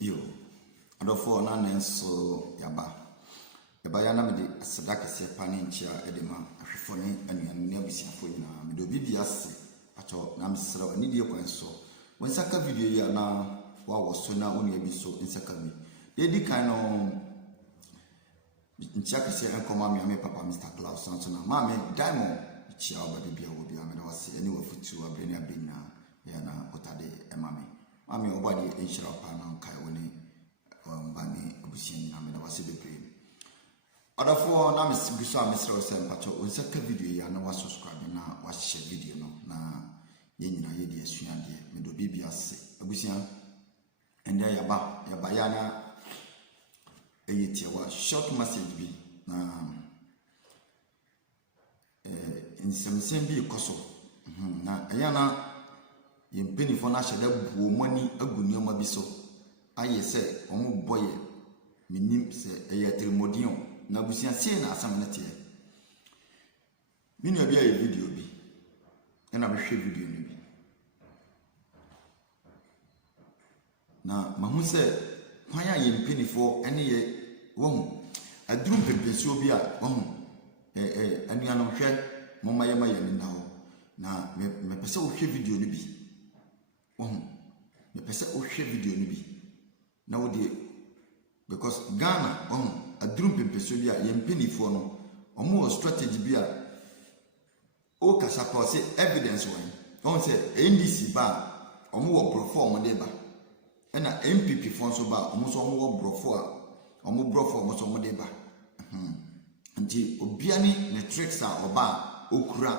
Yo, adofo na nenso yaba ya na mede aseda kese pane nchia edema ahwefo ne anuanu ne abusiafo nyina mede obi ase acho na mesra ani die kwan so wonsaka video ya na wa woso na onu abi so nsaka bi dedi kan no nchia kese enkoma me papa Mr. Klaus so na mama Diamond chia oba bia wo bia me na wase ani wafutu abrene abenya ya na otade emame mami obadi enshira pa na kai woni bani abusian na me na wase bebre adafo na mesibiso amesra osem pacho onsaka video ya na wa subscribe na wa share video no na ye nyina ye de asuade me do bibia se abusian ende yaba ya na eyitie wa short message bi na nsɛmsɛm bi koso na ayana yempeni na hyɛda buo mani agu nneɛma bi so ayɛ sɛ ɔmo boye minim sɛ ɛyɛ telemodion na busia sei na asam na tie minua bi ayɛ video bi ɛna mehwɛ video no bi na mahu sɛ kwan a yempeni ɛne yɛ wɔn aduru mpempensio bi a wɔn anuanom hwɛ mama yɛ nda ho na me pese wo hwɛ video no bi me pese wo hwɛ video no bi na wo de because Ghana aduru mpempensio bi a yempenifoɔ no ɔmo strategy bi a o kasa pa se evidence wɔn sɛ NDC ba ɔmo wɔ brofo ɔmo de ba ɛna MPP fo nso ba ɔmo so ɔmo wɔ brofo a ɔmo brofo ɔmo so ɔmo de ba nti obia ne tricks a ɔba okura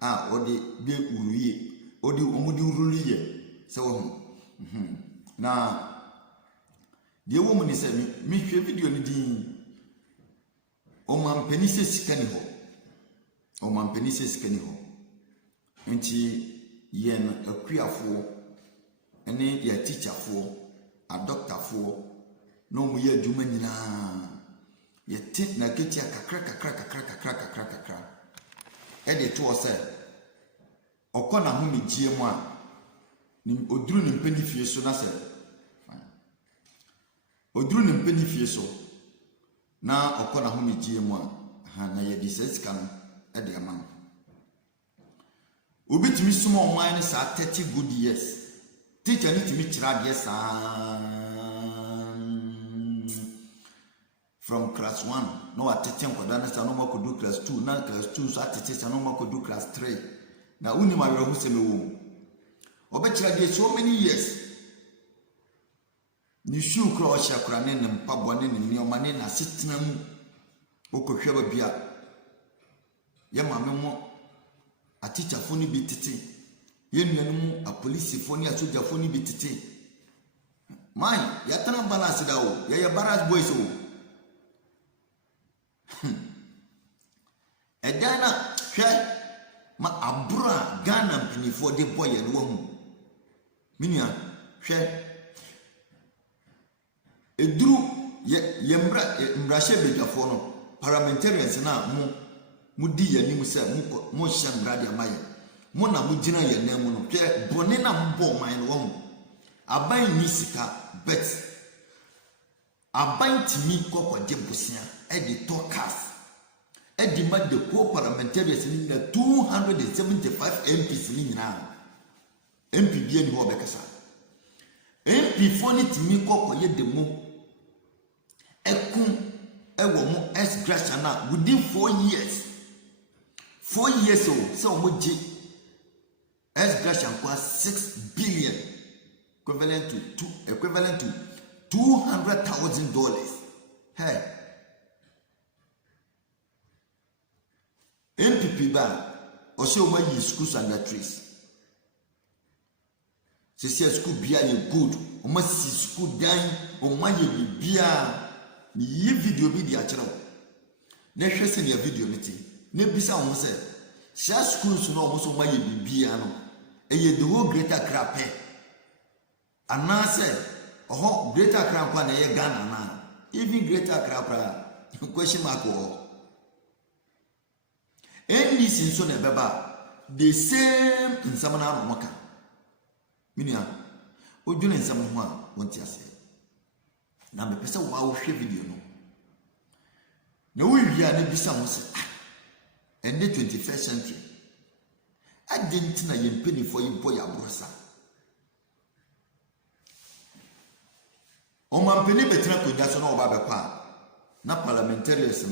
a ɔde be uruye ɔde ɔmo de uruye sɛ wo na de wo mu ni sɛ mi hwɛ video ni din ɔmampani sɛ sika ni hɔ nti yɛn akuafoɔ ɛne yɛ teacherfoɔ a doctorfoɔ no ɔmo yɛ adwuma nyinaa yɛte na ketia kakra ɛde to sɛ ɔkɔ na ho megie mu a oduru ne mpani fie so na sɛ oduru ne mpani fie so na ɔkɔ na ho megie mu a na yɛde sika no ɛde ama no obi tumi suma ɔman ne saa 30 good years teacher ne tumi kyerɛ adeɛ saa from class 1 no atete nkwada na sa no makodu class 2 na class 2 so atete sa no makodu class 3 na uni ma werɛ ho sɛ mewo obɛkyerɛ de so many years ni shoe kra ɔhyɛ kra ne mpabɔ ne nneɔma ne na setena mu okɔhwɛ ba bia yɛ maame mo a teacher fo ni bi tete yɛ nuanu mu a police fo ni a soldier fo ni bi tete man ya tana balance da o yɛ barracks boys o Edana hwɛ ma abura Ghana mpinifo de boye no hu minia hwɛ eduru ye mbrahye bedwafo no parliamentarians na mu di yanim sɛ mu hye mbrade amaye mu na mu gina ye nan mu no hwɛ bone na mbɔ man no hu aban ni sika bet aban timi kokɔgye bosia edi talkers edima de co parliamentarians ni na 275 MPs ni nyina MP bia ni ho bekasa MP fo ni timi kokɔye de mu ekun ewo mu ex-gratia na within 4 years so mo gye ex-gratia kwa 6 billion equivalent to $200,000 hey MPP ba o se o ma yi schools and trees se school bia ye good o ma si school dan o ma ye bibia ni yi video bi di akyerɛ na hwɛ se ne video ne ti na bisa wo se sha schools no o so ma ye bibia no eye the whole Greater Accra pe anase oho Greater Accra kwa na ye Ghana na even Greater Accra question mark o NDC so na beba the same nsam na no maka minia odwene nsam ho a wonti ase na me pese wa wo hwe video no na wo wi a na bisa mo se and the 21st century adentina ye mpenifo yi boy abrosa o man peni betra konya so na oba be kwa na parliamentarians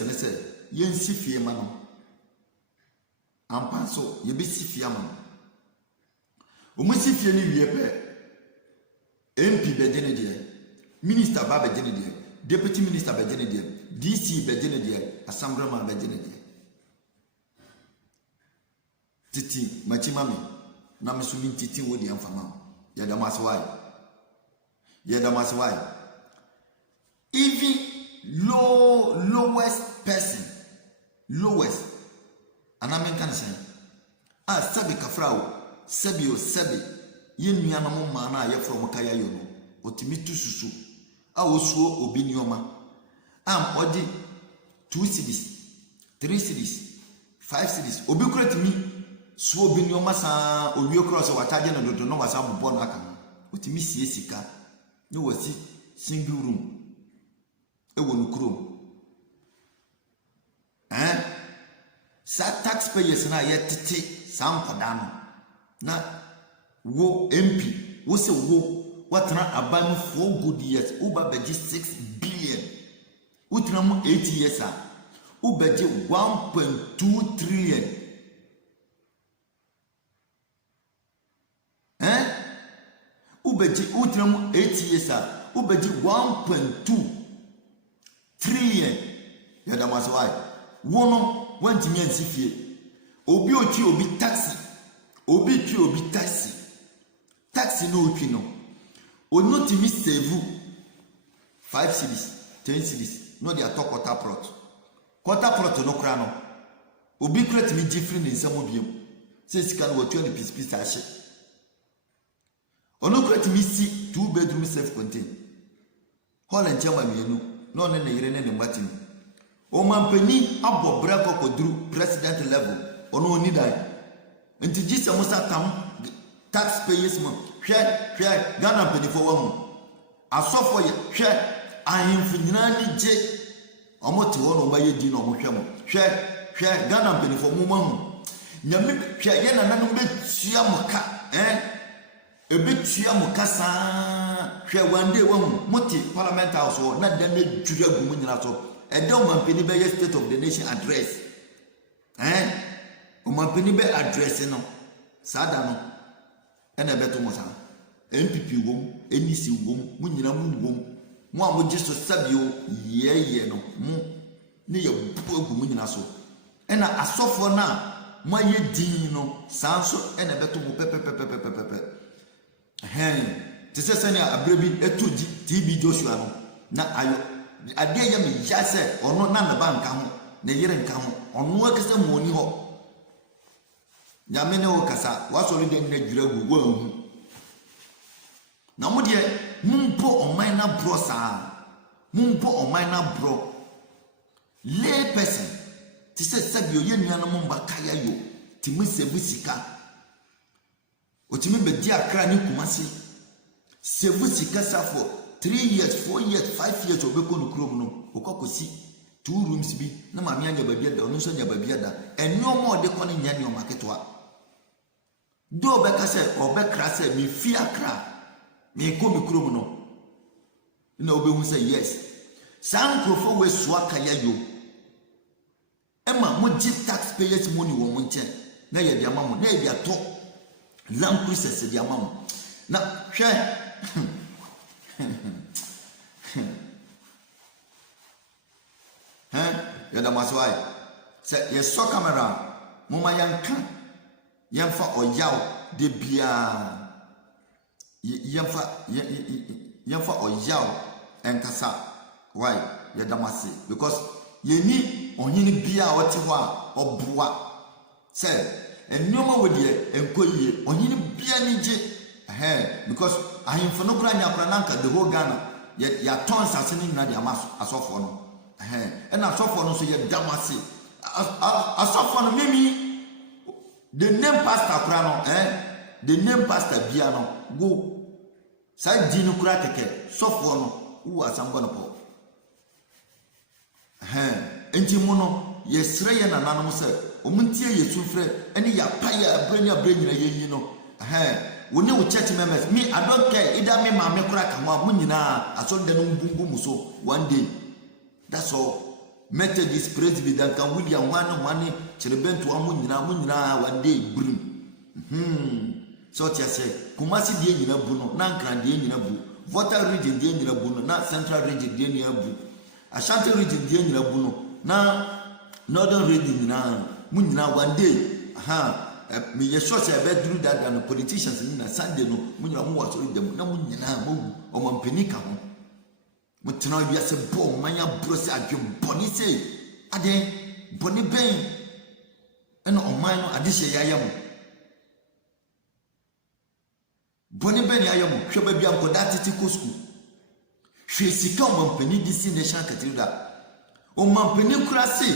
ne se yen sifie ma no ampa so ye be sifie ma no o mo sifie ni wie pe MP be gene de minister ba be gene de deputy minister be gene de DC be gene de assemblyman be gene de titi machimami na mesumi titi wo de amfama ya da maswai even lowest person anamen kan say sabi kafrao sabi yenua na mo ma na ye from kaya yo no otimi tu susu osuo obi nioma odi 2 cedis 3 cedis 5 cedis obi kuratimi suo obi nioma sa owie cross wataje no dodo no wasa bobo no aka otimi sie sika ne wasi single room ewo no krom sa taxpayers na ye tete sam kodano na wo MP wo se wo watena aban 4 good years uba beji 6 billion utena mu 8 years ubeji 1.2 trillion ubeji utena mu 8 years ubeji 1.2 trillion ya da maso ai wono wantimi ansifie obi ochi obi taxi taxi no otwi no onotimi save 5 cedis 10 cedis no dey talk quarter plot no kra no obi kratimi gifri ne nsam obiem se sika no 20 piece ahye ono kratimi si 2 bedroom self contained hall and chama mienu no ne ne yire ne ne mbatim o mampani abobra kokodru president level ono oni dai nti gisa musa tam taxpayers mo hwe Ghana penifo wa mu asofo ye hwe ahemfo nyina ni je omote wo no maye di no mo hwe mo hwe Ghana penifo mu mahu nyame hwe ye na nanu be tua mo ka ebe tua mo ka sa hwe wande wa mu moti parliament house wo na dan na dwura gu mu nyina so edom mampeni be state of the nation address o mampeni be address no sada no ena beto mo sa MPP wom NC wom mu nyina mu wom mu a mo giso sabio ye no mu ne ye bu agu mu nyina so ena asofo na mo aye din no sanso ena beto mo pepepepepepepe te se ne abrebi etuji TB Joshua no na ayo ade ya me ya se ono na na banka ho na yire nka ho ono akese mo ni ho nyame ne wo kasa wasori de na dwira gu wa hu na mo de mumpo oman na bro sa mumpo oman na bro lay person ti se sabio ye nua no mba kaya yo ti musebu sika o ti me be di akra ni kumasi sebu sika safo 3 years 4 years 5 years obeko no krom no okokosi 2 rooms bi na ma anya babia da onu so nya babia da enyo mo de ko ne nya ne o maketwa do be ka se obekra se mi fi akra mi ko mi krom no na obehu se yes san krofo we so akaya yo ema mo gi taxpayers money wo mo nche na ye dia mamo na ye dia to land cruises dia mamo na hwe ya da maswai se ye so camera moma yanka yamfa oyaw de bia yamfa oyaw enkasa why ya da masi because ye ni ohini bia wote ho a oboa se ennyoma wodie enkoyie ohini bia ni je because ahemfo no kura nyakura nanka the whole Ghana ya tons asene nyina de amaso asofo no and asofo no so ye damase asofo no mimi the name pastor kura no the name pastor bia no go Sa di no kura keke sofo no wo asamba no po. Enti mu no yesre ye nananom se omuntie yesu frɛ ene ya paya abranya abranyina yeyi no wo ne wo church members me I don't care either me ma me kura kama mu nyina asonde no mbungu muso one day. That's all. Methodist Presbyterian kan William one cherebentu amu nyina one day brim. So tia say Kumasi die nyina bu no na Nkran die nyina bu, Volta region die nyina bu no na Central region die nyina bu, Ashanti region die nyina bu no na Northern region nyina mu nyina one day. Me ye sure say be do that than politicians na Sunday no mu nyina mu waso dem na mu nyina mu o mampani ka ho. Mu tena wi ase bo manya brosi adwem boni sei ade boni ben ena o man no ade hye yayam. Boni ben yayam hwe ba bia nkoda tete ko school. Hwe sika o mampani di si national cathedral. O mampani kura sei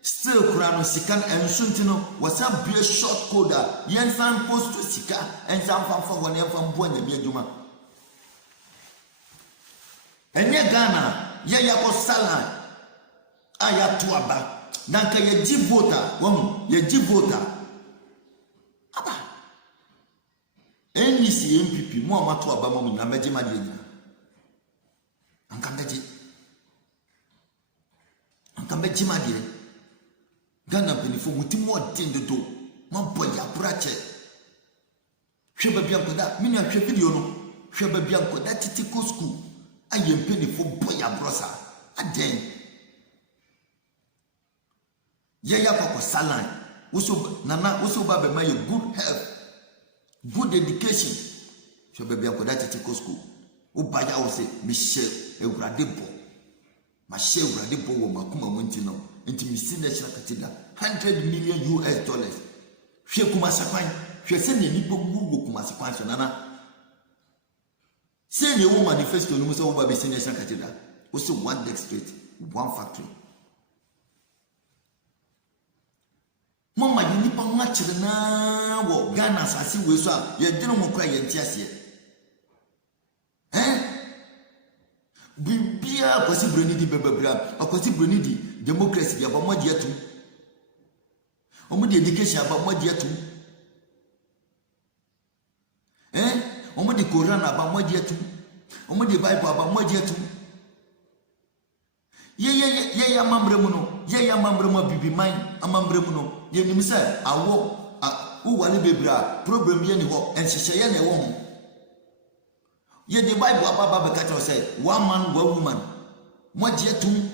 still kura no sika ensunti no wasa bia short code yensan post to sika ensan fanfa wona enfa mbo anya mi adwuma. Enye Ghana ye yako sala aya tuaba nanka ye ji voter won ye ji voter aba NDC MPP mo amato aba mo na meje ma de nyina anka meje ma de Ghana benefo mutimo odendodo mo boya brache hwe ba bia nkoda me na hwe video no hwe ba bia nkoda titiko school ayempe ne fo boya brosa aden ya kwa salan uso nana uso ba be my good health good education so be bia nkoda titiko school o baya o se Michel Ewurade bo ma she Ewurade bo wo makuma monti no enti misi national cathedral $100 million hwe kuma sakwan hwe se ne nipo gugu kuma sakwan so nana say the manifesto no so ba be national cathedral also one deck straight one factory mama nipa nwa kire na wo Ghana asase we so a ye dwene mo kra ye ntiase bibia kwasi broni di bebebra akwasi broni di democracy bi aba modi atum omodi education aba modi atum omodi Quran aba modi atum omodi Bible aba modi atum ye amambre mu no ye amambre mu bibi man amambre mu no ye nim se awo wale bebra problem ye ni ho enhyehyɛ ye na wo ho ye the Bible aba be ka say one man one woman modi atum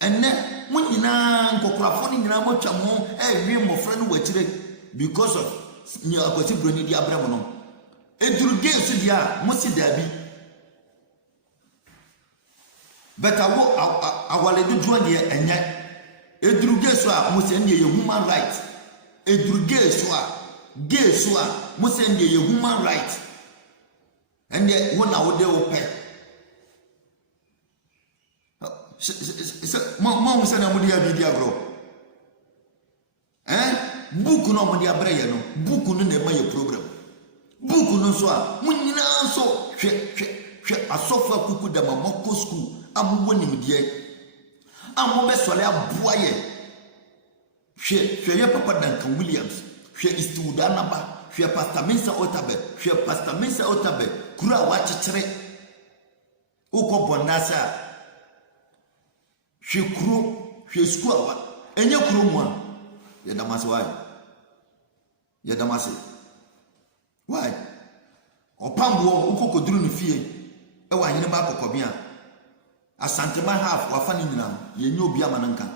enne mo nyina nkokorafo ni nyina mo twa mo wi mmofra no wachire because of nya akwati broni di abra mo no eduru gesu dia mo si dabi beta wo awale dudu de enya eduru gesu a mo se ndie ye human right eduru gesu a mo se ndie ye human right ende wo na wo de wo pe mo se na mo dia bi dia bro book no mo dia bra ye no book no na ma ye program book no so a munyina so hwe asofa kuku da mamoko school amuwo nimdie amobe sole aboa ye hwe ye papa Duncan Williams hwe Eastwood Anaba hwe Pastor Mensa Otabe kura wa chichire uko bondasa hwe kuro hwe school awa enye kuro mu a ye damase why opambo ukokoduru ni fie e wa hene ba kokobia asantema half wa fani nyina ye nyo obi amananka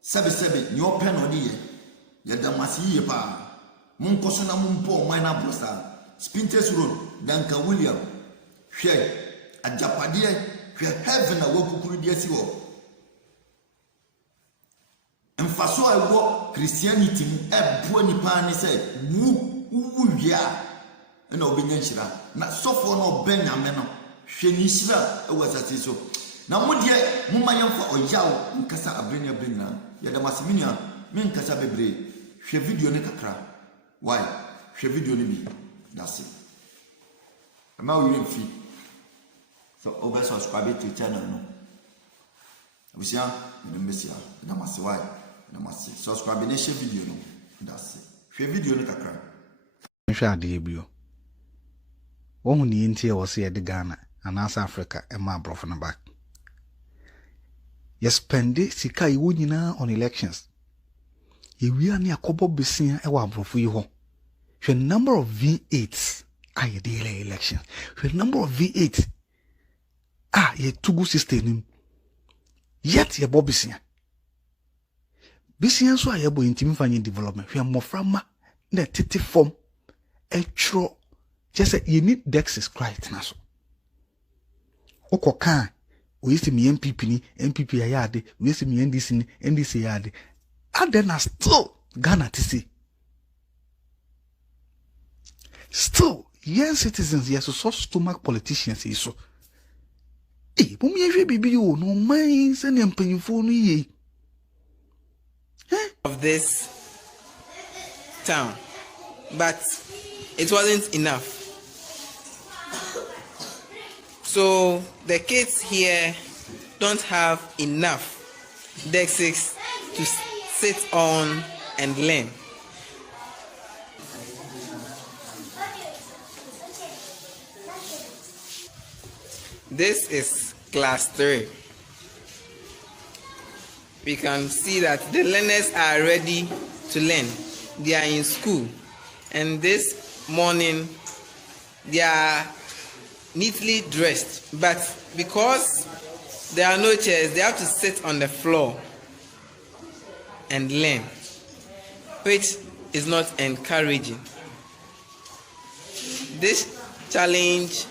sebe ni open no de ye damase ye pa munkoso na mumpo man na brosa Spinters Road Duncan William hwe ajapade hwe heaven na wakukuru de asi ho mfaso a wo Christianity ebuo nipa ni say wu wia na obenya nhyira na sofo na obenya no hwe ni hyira e wasase so na modie mumma yemfa oyawo nkasa abrenya ya da masiminia me nkasa bebre hwe video ne kakra why hwe video ne bi that's it Am I will fee? So over subscribe to channel no. Abusia, me mbesia, na mase why, na mase. Subscribe na share video no. That's it. Share video no kakra. Nhwe ade ebio. Wo hu ni ntie wo se de Ghana anasa Africa e ma brofo na back. Yes, spend sika iwo nyina on elections. Ye ani akobo besia e wa brofo yi ho. The number of V8s are daily elections. The number of V8 ye tugu system. Yet ye bo besia. Besia so aye bo intimi fanye development. We moframa na tete form e tro. Just say you need Dexis right na so. Okokan we see me MPP ni MPP ayade, we see me NDC ni NDC ayade. And then still Ghana to see. Still, yes, citizens, yes, so stomach politicians is so. Eh, but me every baby you no mind sending penny for me. Of this town, but it wasn't enough. So the kids here don't have enough Dexis to sit on and learn. This is class 3. We can see that the learners are ready to learn. They are in school. And this morning, they are neatly dressed. But because there are no chairs, they have to sit on the floor and learn, which is not encouraging. This challenge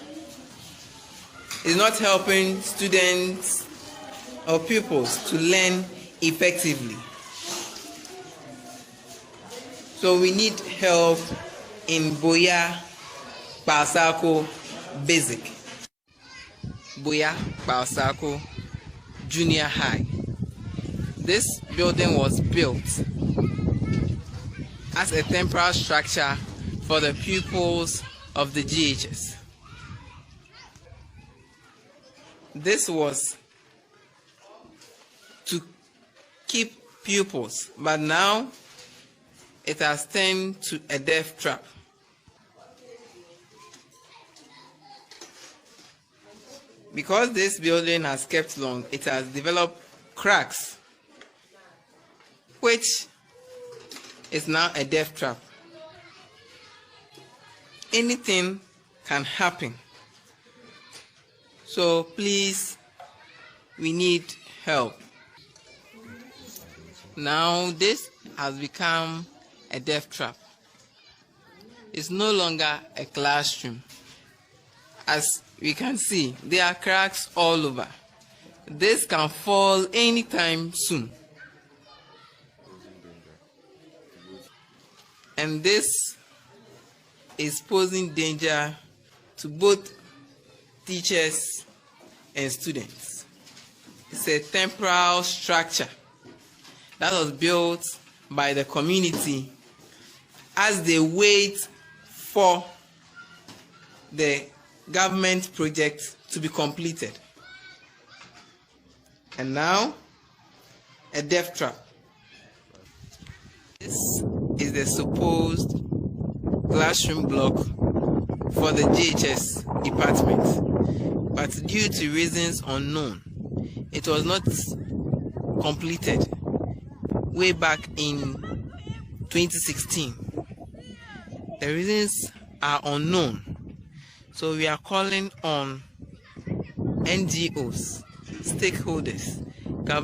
is not helping students or pupils to learn effectively. So we need help in Buea Kpaasako Basic, Buea Kpaasako Junior High. This building was built as a temporary structure for the pupils of the GHS. This was to keep pupils, but now it has turned to a death trap. Because this building has kept long, it has developed cracks, which is now a death trap. Anything can happen. So please, we need help. Now this has become a death trap. It's no longer a classroom. As we can see, there are cracks all over. This can fall anytime soon. And this is posing danger to both teachers and students. It's a temporal structure that was built by the community as they wait for the government project to be completed. And now, a death trap. This is the supposed classroom block for the GHS department, but due to reasons unknown, it was not completed way back in 2016. The reasons are unknown, so we are calling on NGOs, stakeholders,